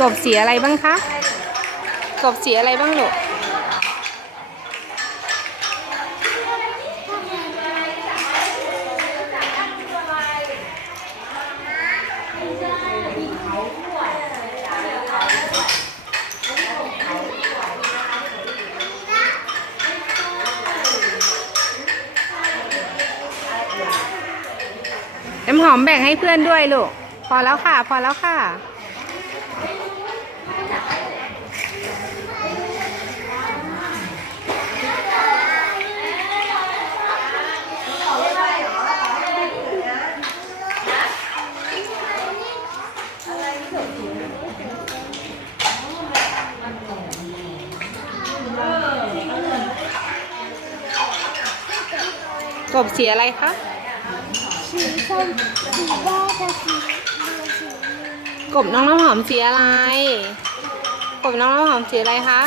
กบสีอะไรบ้างคะกบสีอะไรบ้างลูกน้ำหอมแบ่งให้เพื่อนด้วยลูก พอแล้วค่ะ พอแล้วค่ะ กบสีอะไรคะสีส้มสีแดงกับสีเหลืองสีกบน้องน้ำหอมสีอะไร กบน้องหอมสีอะไรคะ